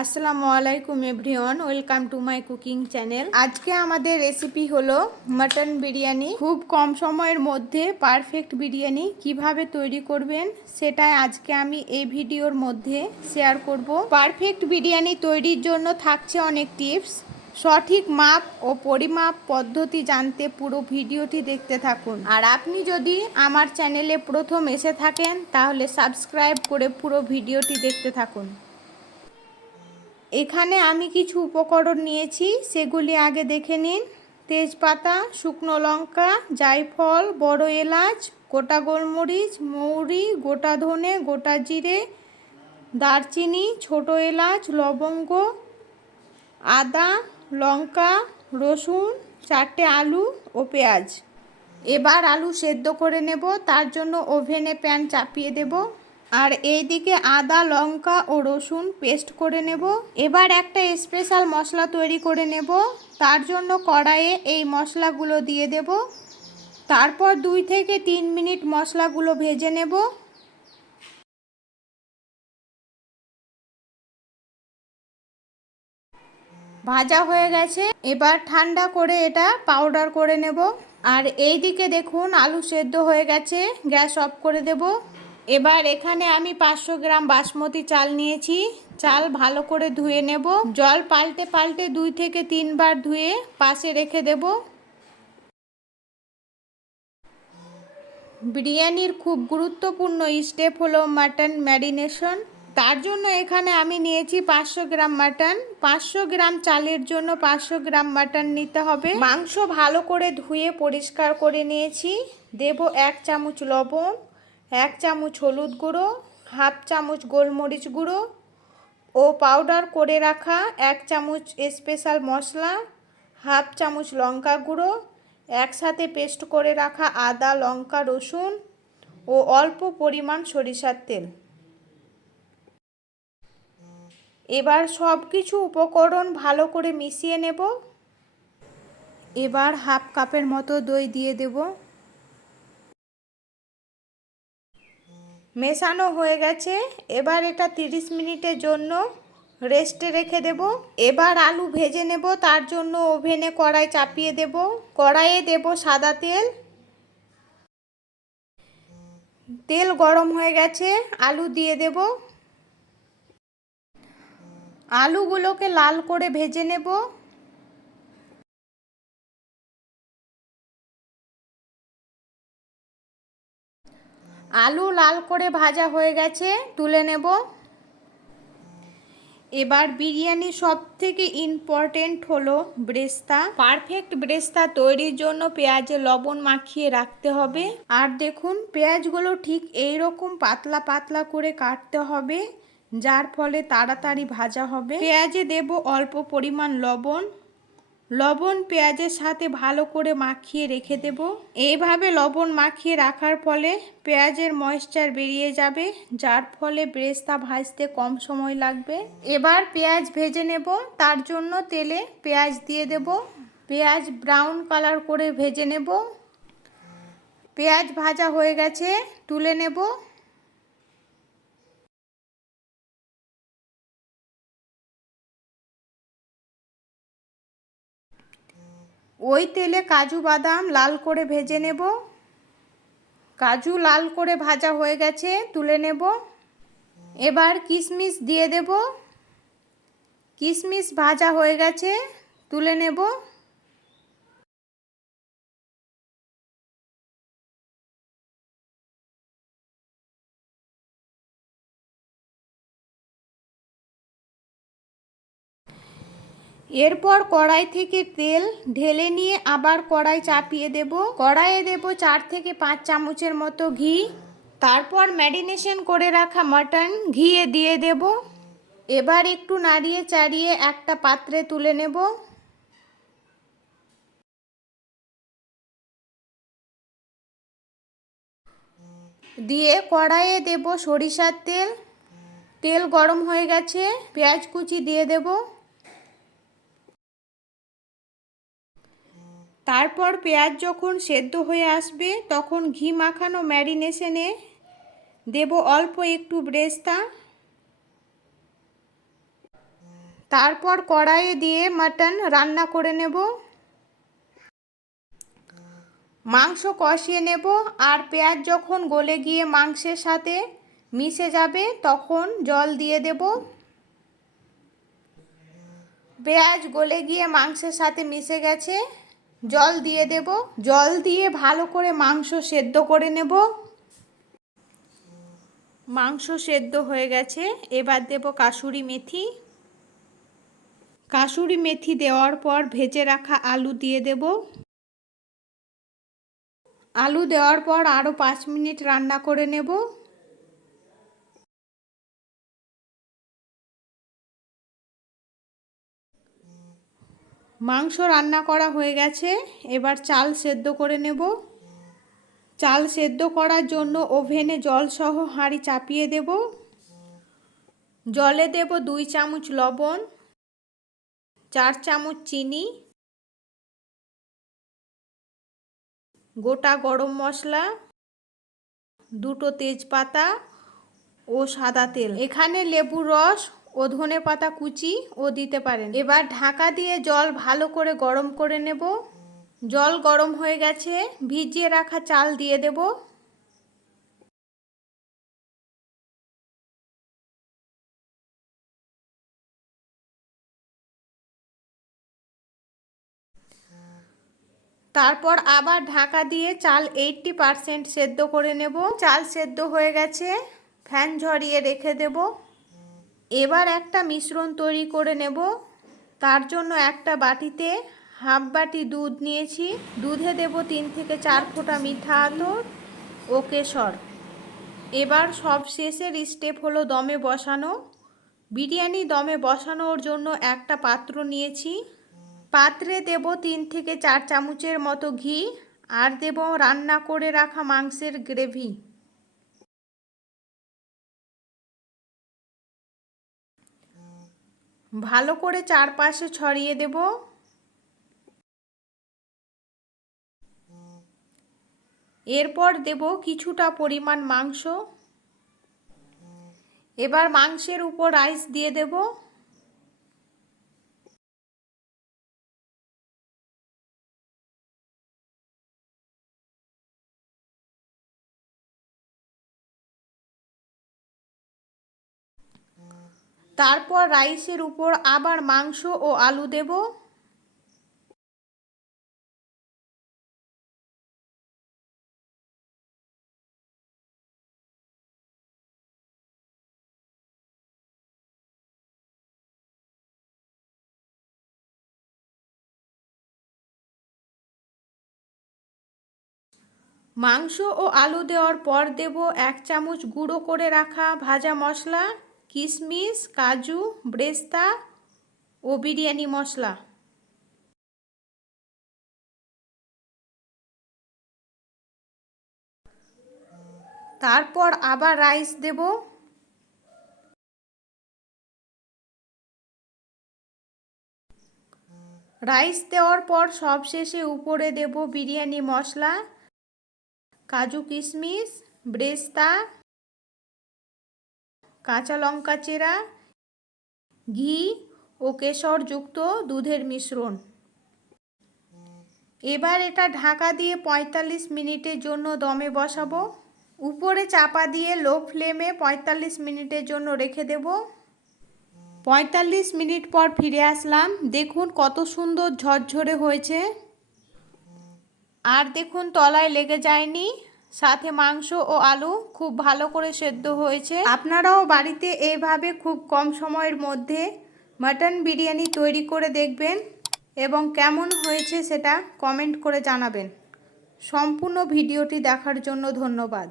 আসসালামু আলাইকুম everyone, welcome to my cooking channel. আজকে আমাদের রেসিপি হলো মাটন বিরিয়ানি। খুব কম সময়ের মধ্যে পারফেক্ট বিরিয়ানি কিভাবে তৈরি করবেন সেটাই আজকে আমি এই ভিডিওর মধ্যে শেয়ার করব। পারফেক্ট বিরিয়ানি তৈরির জন্য থাকছে অনেক টিপস। সঠিক মাপ ও পরিমাপ পদ্ধতি জানতে পুরো ভিডিওটি দেখতে থাকুন। আর আপনি যদি আমার চ্যানেলে প্রথম এসে থাকেন তাহলে সাবস্ক্রাইব করে পুরো ভিডিওটি দেখতে থাকুন। এখানে আমি কিছু উপকরণ নিয়েছি, সেগুলি আগে দেখে নিন। তেজপাতা, শুকনো লঙ্কা, জায়ফল, বড় এলাচ, গোটা গোলমরিচ, মৌরি, গোটা ধনে, গোটা জিরে, দারচিনি, ছোট এলাচ, লবঙ্গ, আদা, লঙ্কা, রসুন, 4টে আলু ও পেঁয়াজ। এবার আলু সেদ্ধ করে নেব, তার জন্য ওভেনে প্যান চাপিয়ে দেব। আর এইদিকে আদা, লঙ্কা ও রসুন পেস্ট করে নেব। এবার একটা স্পেশাল মশলা তৈরি করে নেব, তার জন্য কড়াইয়ে এই মশলাগুলো দিয়ে দেব। তারপর 2 থেকে 3 মিনিট মশলাগুলো ভেজে নেব। ভাজা হয়ে গেছে, এবার ঠান্ডা করে এটা পাউডার করে নেব। আর এইদিকে দেখুন আলু সেদ্ধ হয়ে গেছে, গ্যাস অফ করে দেব। এবার এখানে আমি 500 গ্রাম বাসমতি চাল নিয়েছি। চাল ভালো করে ধুয়ে নেব, জল পাল্টে পাল্টে 2 থেকে 3 বার ধুয়ে পাশে রেখে দেব। বিরিয়ানির খুব গুরুত্বপূর্ণ স্টেপ হলো মাটন ম্যারিনেশন। তার জন্য এখানে আমি নিয়েছি 500 গ্রাম মাটন। 500 গ্রাম চালের জন্য 500 গ্রাম মাটন নিতে হবে। মাংস ভালো করে ধুয়ে পরিষ্কার করে নিয়েছি। দেব 1 চামচ লবণ, 1 চামচ হলুদ গুঁড়ো, হাফ চামচ গোলমরিচ গুঁড়ো ও পাউডার করে রাখা 1 চামচ স্পেশাল মশলা, হাফ চামচ লঙ্কা গুঁড়ো, একসাথে পেস্ট করে রাখা আদা, লঙ্কা, রসুন ও অল্প পরিমাণ সরিষার তেল। এবার সব কিছু উপকরণ ভালো করে মিশিয়ে নেব। এবার হাফ কাপের মতো দই দিয়ে দেব। মেশানো হয়ে গেছে, এবার এটা 30 মিনিটের জন্য রেস্টে রেখে দেব। এবার আলু ভেজে নেব, তার জন্য ওভেনে কড়াই চাপিয়ে দেব। কড়াইয়ে দেব সাদা তেল। তেল গরম হয়ে গেছে, আলু দিয়ে দেব। আলুগুলোকে লাল করে ভেজে নেব। আলু লাল করে ভাজা হয়ে গেছে, তুলে নেব। এবার বিরিয়ানি সবথেকে ইম্পর্টেন্ট হলো ব্রেস্তা। পারফেক্ট ব্রেস্তা তৈরির জন্য পেঁয়াজে লবণ মাখিয়ে রাখতে হবে। আর দেখুন পেঁয়াজগুলো ঠিক এই রকম পাতলা পাতলা করে কাটতে হবে, যার ফলে তাড়াতাড়ি ভাজা হবে। পেঁয়াজে দেব অল্প পরিমাণ লবণ। লবণ পেঁয়াজের সাথে ভালো করে মাখিয়ে রেখে দেব। এইভাবে লবণ মাখিয়ে রাখার ফলে পেঁয়াজের ময়েশ্চার বেরিয়ে যাবে, যার ফলে ব্রেস্তা ভাজতে কম সময় লাগবে। এবার পেঁয়াজ ভেজে নেব, তার জন্য তেলে পেঁয়াজ দিয়ে দেব। পেঁয়াজ ব্রাউন কালার করে ভেজে নেব। পেঁয়াজ ভাজা হয়ে গেছে, তুলে নেব। ওই তেলে কাজু বাদাম লাল করে ভেজে নেব। কাজু লাল করে ভাজা হয়ে গেছে, তুলে নেব। এবার কিশমিশ দিয়ে দেব। কিশমিশ ভাজা হয়ে গেছে, তুলে নেব। এরপর কড়াই থেকে তেল ঢেলে নিয়ে আবার কড়াই চাপিয়ে দেব। কড়াইয়ে দেব 4 থেকে 5 চামচের মতো ঘি। তারপর ম্যারিনেশন করে রাখা মাটন ঘিয়ে দিয়ে দেব। এবার একটু নাড়িয়ে চাড়িয়ে একটা পাত্রে তুলে নেব। দিয়ে কড়াইয়ে দেব সরিষার তেল। তেল গরম হয়ে গেছে, পেঁয়াজ কুচি দিয়ে দেব। তারপর পেঁয়াজ যখন সেদ্ধ হয়ে আসবে তখন ঘি মাখানো ম্যারিনেশনে দেব অল্প একটু ব্রেস্তা। তারপর কড়াইয়ে দিয়ে মাটন রান্না করে নেব। মাংস কষিয়ে নেব, আর পেঁয়াজ যখন গলে গিয়ে মাংসের সাথে মিশে যাবে তখন জল দিয়ে দেব। পেঁয়াজ গলে গিয়ে মাংসের সাথে মিশে গেছে, জল দিয়ে দেব। জল দিয়ে ভালো করে মাংস সেদ্ধ করে নেব। মাংস সেদ্ধ হয়ে গেছে, এবার দেব কাসুরি মেথি। কাসুরি মেথি দেওয়ার পর ভেজে রাখা আলু দিয়ে দেব। আলু দেওয়ার পর আরও 5 মিনিট রান্না করে নেব। মাংস রান্না করা হয়ে গেছে, এবার চাল সেদ্ধ করে নেব। চাল সেদ্ধ করার জন্য ওভেনে জলসহ হাঁড়ি চাপিয়ে দেব। জলে দেব 2 চামচ লবণ, 4 চামচ চিনি, গোটা গরম মশলা, 2টো তেজপাতা ও সাদা তেল। এখানে লেবুর রস ও ধনেপাতা কুচি ও দিতে পারেন। এবার ঢাকা দিয়ে জল ভালো করে গরম করে নেব। জল গরম হয়ে গেছে, ভিজিয়ে রাখা চাল দিয়ে দেব। তারপর আবার ঢাকা দিয়ে চাল 80% সেদ্ধ করে নেব। চাল সেদ্ধ হয়ে গেছে, ফ্যান ঝরিয়ে রেখে দেব। এবার একটা মিশ্রণ তৈরি করে নেব। তার জন্য একটা বাটিতে হাফ বাটি দুধ নিয়েছি। দুধে দেব 3 থেকে 4 ফোঁটা মিঠা আতর ও কেশর। এবার সব শেষের স্টেপ হলো দমে বসানো। বিরিয়ানি দমে বসানোর জন্য একটা পাত্র নিয়েছি। পাত্রে দেব 3 থেকে 4 চামচের মতো ঘি, আর দেব রান্না করে রাখা মাংসের গ্রেভি। ভালো করে চারপাশে ছড়িয়ে দেব। এরপর দেব কিছুটা পরিমাণ মাংস। এবার মাংসের উপর রাইস দিয়ে দেব। তারপর রাইসের উপর আবার মাংস ও আলু দেব। মাংস ও আলু দেওয়ার পর দেব 1 চামচ গুঁড়ো করে রাখা ভাজা মশলা, কিশমিশ, কাজু, ব্রেস্তা ও বিরিয়ানি মশলা। তারপর আবার রাইস দেব। রাইস দেওয়ার পর সবশেষে উপরে দেব বিরিয়ানি মশলা, কাজু কিশমিশ, ব্রেস্তা, কাঁচা লঙ্কা চেরা, ঘি ও কেশরযুক্ত দুধের মিশ্রণ। এবার এটা ঢাকা দিয়ে 45 মিনিটের জন্য দমে বসাবো। উপরে চাপা দিয়ে লো ফ্লেমে 45 মিনিটের জন্য রেখে দেব। 45 মিনিট পর ফিরে আসলাম। দেখুন কত সুন্দর ঝরঝরে হয়েছে, আর দেখুন তলায় লেগে যায়নি। সাথে মাংস ও আলু খুব ভালো করে সেদ্ধ হয়েছে। আপনারাও বাড়িতে এইভাবে খুব কম সময়ের মধ্যে মাটন বিরিয়ানি তৈরি করে দেখবেন এবং কেমন হয়েছে সেটা কমেন্ট করে জানাবেন। সম্পূর্ণ ভিডিওটি দেখার জন্য ধন্যবাদ।